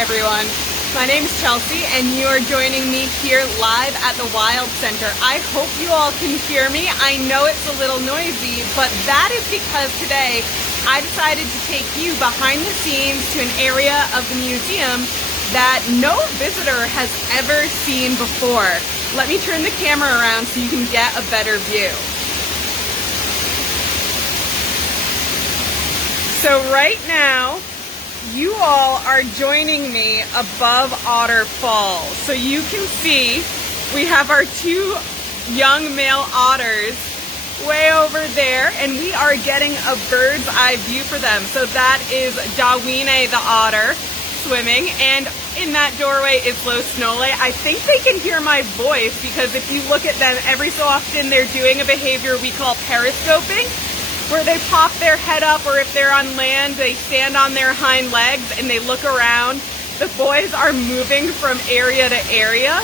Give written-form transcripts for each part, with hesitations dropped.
everyone, my name is Chelsea and you are joining me here live at the Wild Center. I hope you all can hear me. I know it's a little noisy, but that is because today I decided to take you behind the scenes to an area of the museum that no visitor has ever seen before. Let me turn the camera around so you can get a better view. So right now, you all are joining me above Otter Falls. So you can see we have our two young male otters way over there, and we are getting a bird's eye view for them. So that is Dawine the otter swimming, and in that doorway is Lo Snole. I think they can hear my voice because if you look at them, every so often they're doing a behavior we call periscoping, where they pop their head up, or if they're on land, they stand on their hind legs and they look around. The boys are moving from area to area,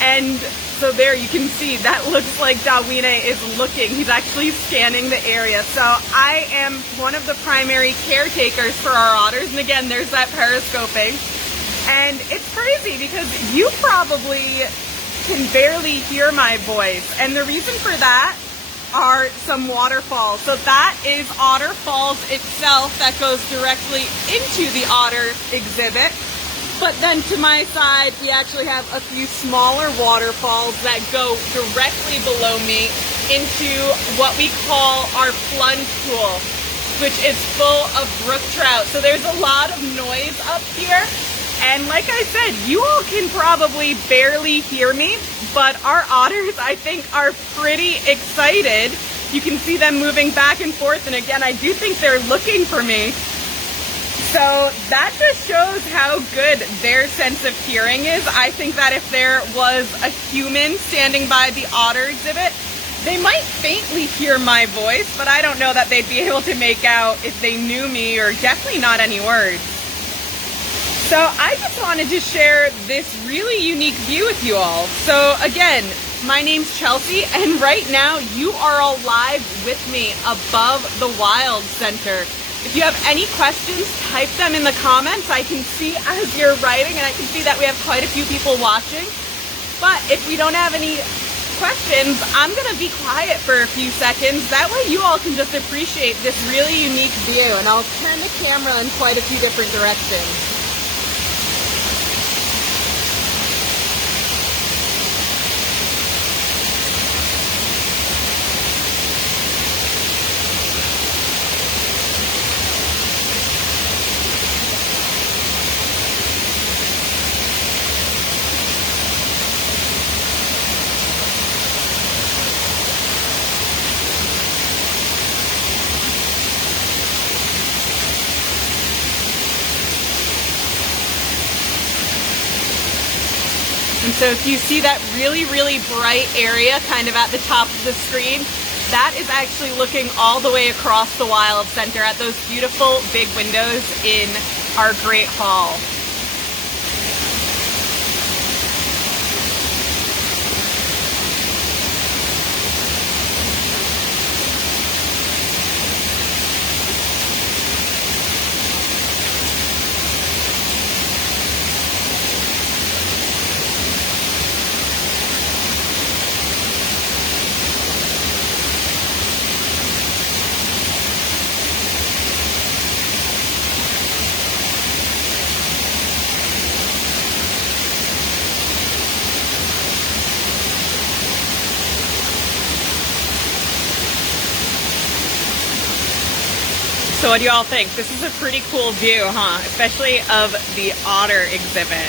and so there you can see that looks like Dawine is looking. He's actually scanning the area. So I am one of the primary caretakers for our otters, and again, there's that periscoping. And it's crazy because you probably can barely hear my voice, and the reason for that are some waterfalls. So that is Otter Falls itself that goes directly into the otter exhibit. But then to my side, we actually have a few smaller waterfalls that go directly below me into what we call our plunge pool, which is full of brook trout. So there's a lot of noise up here. And like I said, you all can probably barely hear me, but our otters, I think, are pretty excited. You can see them moving back and forth, and again, I do think they're looking for me. So that just shows how good their sense of hearing is. I think that if there was a human standing by the otter exhibit, they might faintly hear my voice, but I don't know that they'd be able to make out if they knew me, or definitely not any words. So I just wanted to share this really unique view with you all. So again, my name's Chelsea, and right now you are all live with me above the Wild Center. If you have any questions, type them in the comments. I can see as you're writing, and I can see that we have quite a few people watching. But if we don't have any questions, I'm gonna be quiet for a few seconds. That way you all can just appreciate this really unique view, and I'll turn the camera in quite a few different directions. And so if you see that really, really bright area kind of at the top of the screen, that is actually looking all the way across the Wild Center at those beautiful big windows in our Great Hall. So what do you all think? This is a pretty cool view, huh? Especially of the otter exhibit.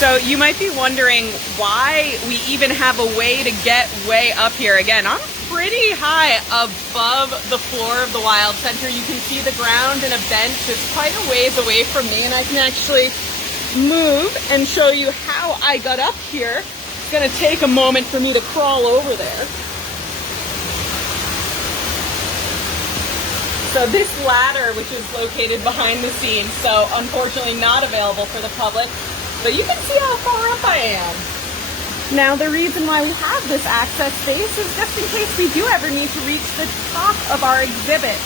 So you might be wondering why we even have a way to get way up here. Again, I'm pretty high above the floor of the Wild Center. You can see the ground and a bench is quite a ways away from me, and I can actually move and show you how I got up here. It's gonna take a moment for me to crawl over there. So this ladder, which is located behind the scenes, so unfortunately not available for the public, but you can see how far up I am. Now, the reason why we have this access space is just in case we do ever need to reach the top of our exhibit.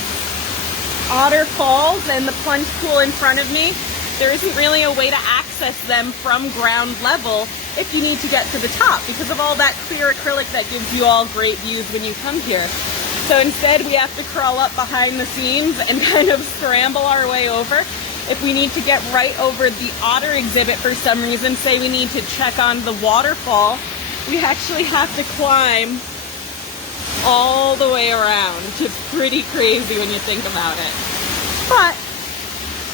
Otter Falls and the plunge pool in front of me, there isn't really a way to access them from ground level if you need to get to the top because of all that clear acrylic that gives you all great views when you come here. So instead we have to crawl up behind the scenes and kind of scramble our way over. If we need to get right over the otter exhibit for some reason, say we need to check on the waterfall, we actually have to climb all the way around, which is pretty crazy when you think about it. But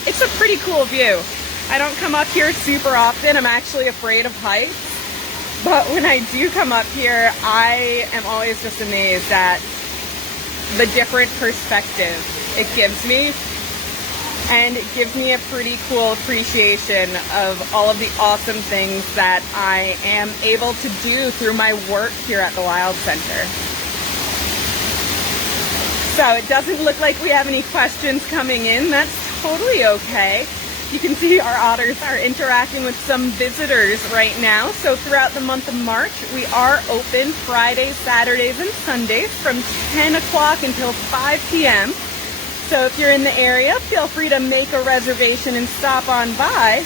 it's a pretty cool view. I don't come up here super often. I'm actually afraid of heights. But when I do come up here, I am always just amazed at the different perspective it gives me. And it gives me a pretty cool appreciation of all of the awesome things that I am able to do through my work here at the Wild Center. So it doesn't look like we have any questions coming in. That's totally okay. You can see our otters are interacting with some visitors right now. So throughout the month of March, we are open Fridays, Saturdays, and Sundays from 10 o'clock until 5 p.m. So if you're in the area, feel free to make a reservation and stop on by.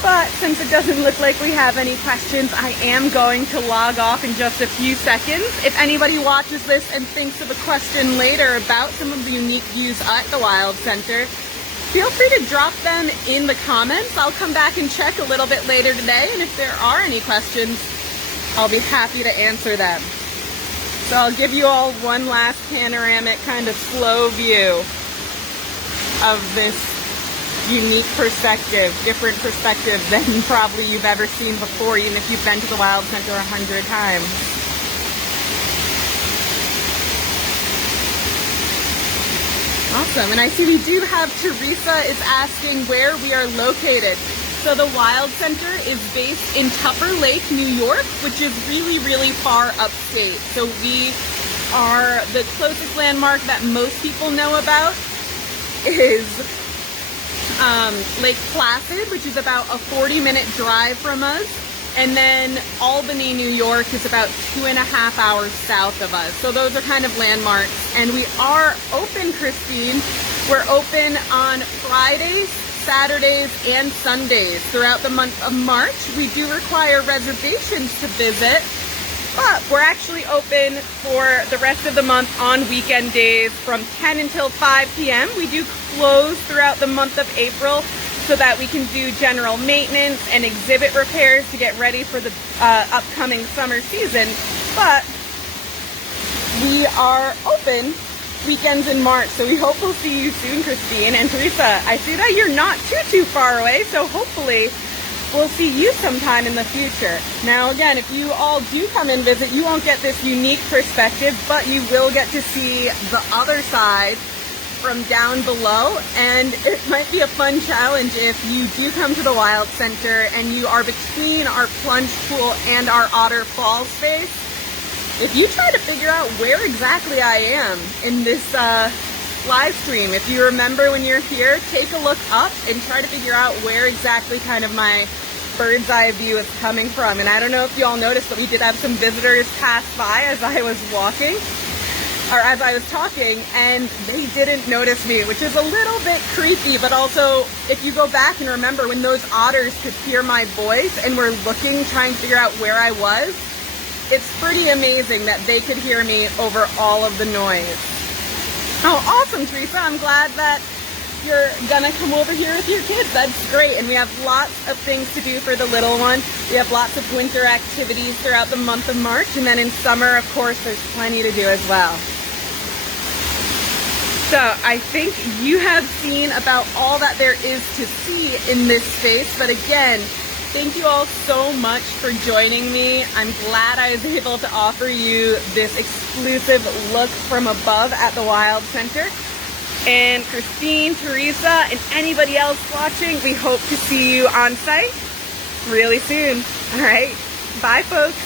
But since it doesn't look like we have any questions, I am going to log off in just a few seconds. If anybody watches this and thinks of a question later about some of the unique views at the Wild Center, feel free to drop them in the comments. I'll come back and check a little bit later today, and if there are any questions, I'll be happy to answer them. So I'll give you all one last panoramic kind of slow view of this unique perspective, different perspective than probably you've ever seen before, even if you've been to the Wild Center 100 times. Awesome, and I see we do have Teresa is asking where we are located. So the Wild Center is based in Tupper Lake, New York, which is really, really far upstate. So we are, the closest landmark that most people know about is Lake Placid, which is about a 40-minute drive from us. And then Albany, New York is about 2.5 hours south of us. So those are kind of landmarks. And we are open, Christine. We're open on Fridays, Saturdays, and Sundays throughout the month of March. We do require reservations to visit, but we're actually open for the rest of the month on weekend days from 10 until 5 p.m. We do close throughout the month of April so that we can do general maintenance and exhibit repairs to get ready for the upcoming summer season. But we are open weekends in March, so we hope we'll see you soon, Christine. And Teresa, I see that you're not too far away, so hopefully we'll see you sometime in the future. Now again, if you all do come and visit, you won't get this unique perspective, but you will get to see the other side from down below, and it might be a fun challenge if you do come to the Wild Center and you are between our plunge pool and our otter fall space. If you try to figure out where exactly I am in this live stream, if you remember when you're here, take a look up and try to figure out where exactly kind of my bird's eye view is coming from. And I don't know if you all noticed, but we did have some visitors pass by as I was walking, or as I was talking, and they didn't notice me, which is a little bit creepy. But also, if you go back and remember when those otters could hear my voice and were looking, trying to figure out where I was, it's pretty amazing that they could hear me over all of the noise. Oh, awesome, Teresa. I'm glad that you're gonna come over here with your kids. That's great. And we have lots of things to do for the little one. We have lots of winter activities throughout the month of March. And then in summer, of course, there's plenty to do as well. So I think you have seen about all that there is to see in this space. But again, thank you all so much for joining me. I'm glad I was able to offer you this exclusive look from above at the Wild Center. And Christine, Teresa, and anybody else watching, we hope to see you on site really soon. All right, bye folks.